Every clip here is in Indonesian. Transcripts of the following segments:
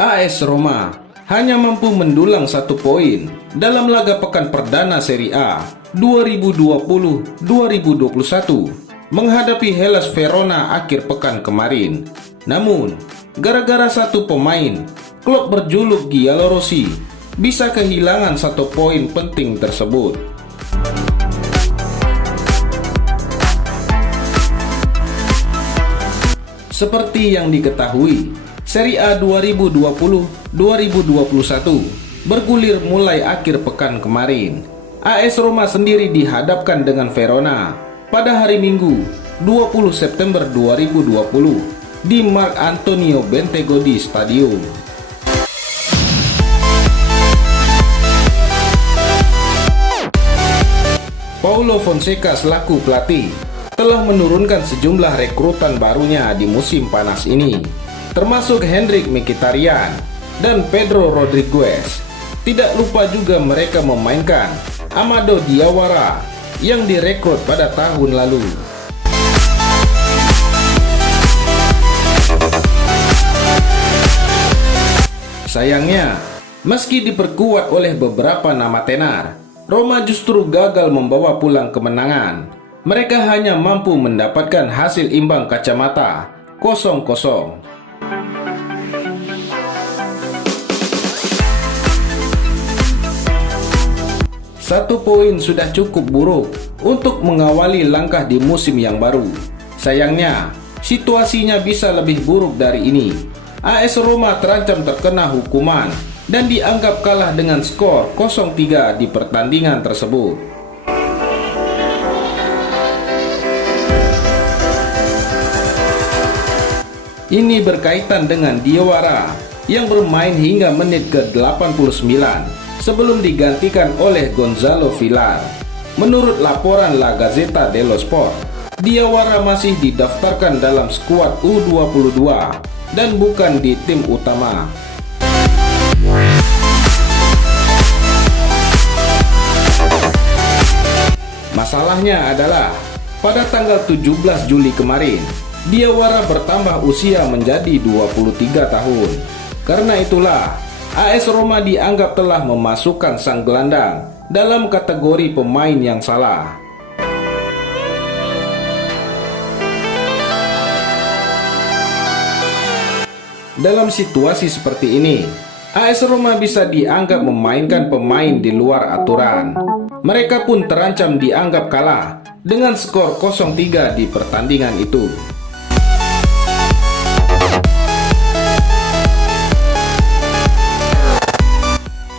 AS Roma hanya mampu mendulang 1 poin dalam laga pekan perdana Serie A 2020-2021 menghadapi Hellas Verona akhir pekan kemarin. Namun, gara-gara 1 pemain, klub berjuluk Giallorossi bisa kehilangan 1 poin penting tersebut. Seperti yang diketahui, Serie A 2020-2021 bergulir mulai akhir pekan kemarin. AS Roma sendiri dihadapkan dengan Verona pada hari Minggu 20 September 2020 di Marc Antonio Bentegodi Stadium. Paulo Fonseca selaku pelatih telah menurunkan sejumlah rekrutan barunya di musim panas ini, termasuk Henrikh Mkhitaryan dan Pedro Rodriguez. Tidak lupa juga mereka memainkan Amado Diawara yang direkrut pada tahun lalu. Sayangnya, meski diperkuat oleh beberapa nama tenar, Roma justru gagal membawa pulang kemenangan. Mereka hanya mampu mendapatkan hasil imbang kacamata 0-0. 1 poin sudah cukup buruk untuk mengawali langkah di musim yang baru. Sayangnya, situasinya bisa lebih buruk dari ini. AS Roma terancam terkena hukuman dan dianggap kalah dengan skor 0-3 di pertandingan tersebut. Ini berkaitan dengan Diawara yang bermain hingga menit ke-89 sebelum digantikan oleh Gonzalo Villar. Menurut laporan La Gazzetta dello Sport, Diawara masih didaftarkan dalam skuad U22 dan bukan di tim utama. Masalahnya adalah pada tanggal 17 Juli kemarin, Diawara bertambah usia menjadi 23 tahun. Karena itulah, AS Roma dianggap telah memasukkan sang gelandang dalam kategori pemain yang salah. Dalam situasi seperti ini, AS Roma bisa dianggap memainkan pemain di luar aturan. Mereka pun terancam dianggap kalah dengan skor 0-3 di pertandingan itu.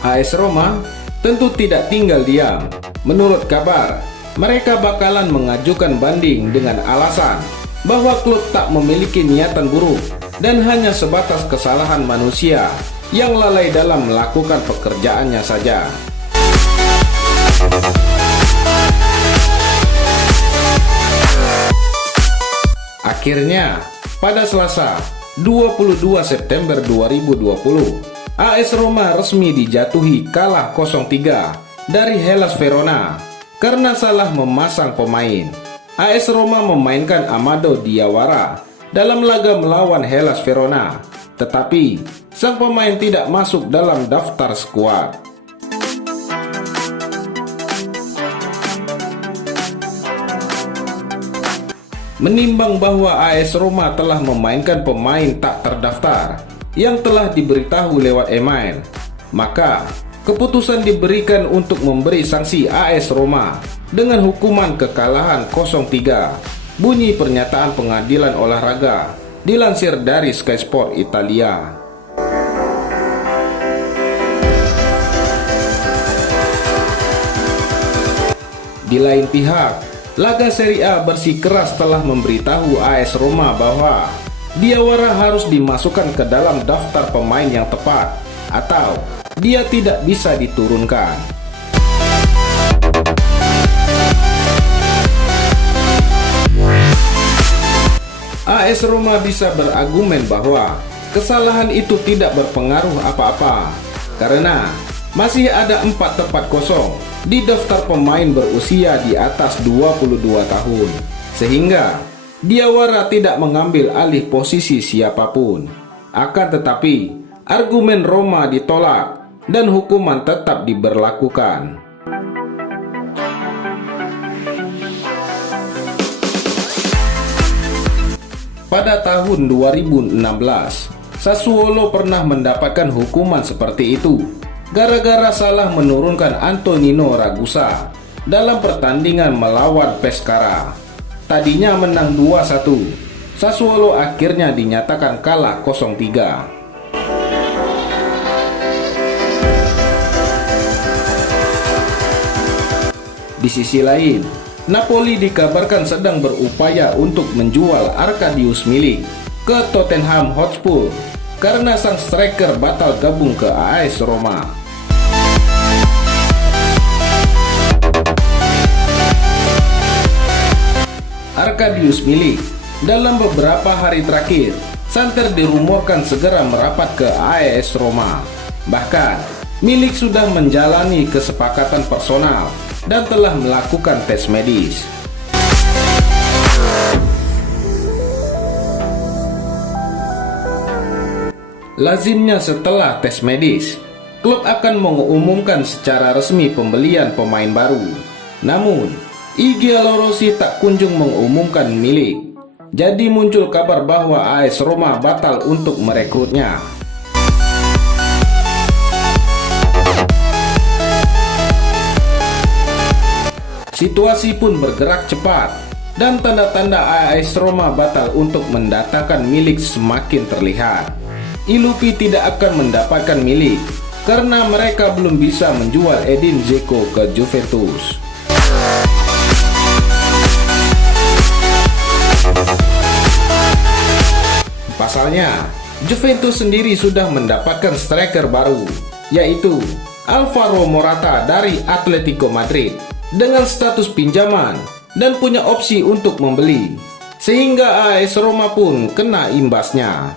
AS Roma tentu tidak tinggal diam. Menurut kabar, mereka bakalan mengajukan banding dengan alasan bahwa klub tak memiliki niatan buruk dan hanya sebatas kesalahan manusia yang lalai dalam melakukan pekerjaannya saja. Akhirnya, pada Selasa 22 September 2020, AS Roma resmi dijatuhi kalah 0-3 dari Hellas Verona karena salah memasang pemain. AS Roma memainkan Amado Diawara dalam laga melawan Hellas Verona, tetapi sang pemain tidak masuk dalam daftar skuad. Menimbang bahwa AS Roma telah memainkan pemain tak terdaftar yang telah diberitahu lewat email, maka keputusan diberikan untuk memberi sanksi AS Roma dengan hukuman kekalahan 0-3. Bunyi pernyataan pengadilan olahraga dilansir dari Sky Sport Italia. Di lain pihak, laga Serie A bersikeras telah memberitahu AS Roma bahwa Diawara harus dimasukkan ke dalam daftar pemain yang tepat atau dia tidak bisa diturunkan. AS Roma bisa berargumen bahwa kesalahan itu tidak berpengaruh apa-apa karena masih ada 4 tempat kosong di daftar pemain berusia di atas 22 tahun, sehingga Diawara tidak mengambil alih posisi siapapun. Akan tetapi, argumen Roma ditolak dan hukuman tetap diberlakukan. Pada tahun 2016, Sassuolo pernah mendapatkan hukuman seperti itu gara-gara salah menurunkan Antonino Ragusa dalam pertandingan melawan Pescara. Tadinya menang 2-1, Sassuolo akhirnya dinyatakan kalah 0-3. Di sisi lain, Napoli dikabarkan sedang berupaya untuk menjual Arkadiusz Milik ke Tottenham Hotspur karena sang striker batal gabung ke AS Roma. Arkadiusz Milik dalam beberapa hari terakhir santer dirumorkan segera merapat ke AS Roma. Bahkan, Milik sudah menjalani kesepakatan personal dan telah melakukan tes medis. Lazimnya setelah tes medis, klub akan mengumumkan secara resmi pembelian pemain baru. Namun, IG Rossi tak kunjung mengumumkan Milik. Jadi muncul kabar bahwa AS Roma batal untuk merekrutnya. Situasi pun bergerak cepat dan tanda-tanda AS Roma batal untuk mendatangkan Milik semakin terlihat. Ilupi tidak akan mendapatkan Milik karena mereka belum bisa menjual Edin Dzeko ke Juventus. Pasalnya, Juventus sendiri sudah mendapatkan striker baru, yaitu Alvaro Morata dari Atletico Madrid dengan status pinjaman dan punya opsi untuk membeli, sehingga AS Roma pun kena imbasnya.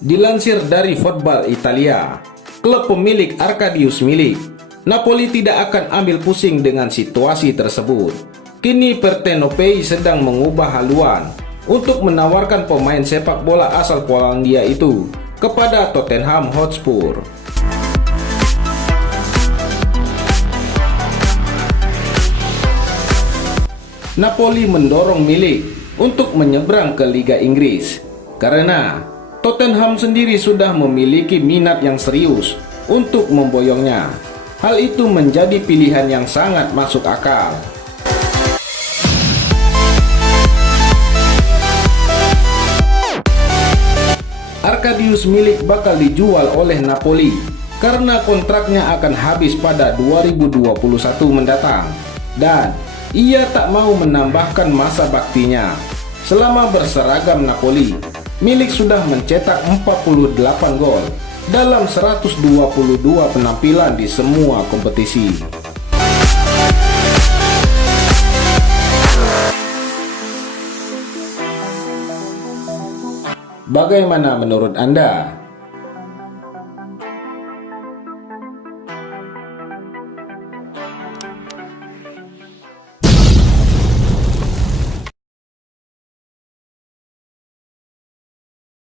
Dilansir dari Football Italia, klub pemilik Arkadiusz Milik, Napoli tidak akan ambil pusing dengan situasi tersebut. Kini Partenopei sedang mengubah haluan untuk menawarkan pemain sepak bola asal Polandia itu kepada Tottenham Hotspur. Napoli mendorong Milik untuk menyeberang ke Liga Inggris karena Tottenham sendiri sudah memiliki minat yang serius untuk memboyongnya. Hal itu menjadi pilihan yang sangat masuk akal. Arkadiusz Milik bakal dijual oleh Napoli karena kontraknya akan habis pada 2021 mendatang dan ia tak mau menambahkan masa baktinya. Selama berseragam Napoli, Milik sudah mencetak 48 gol dalam 122 penampilan di semua kompetisi. Bagaimana menurut Anda?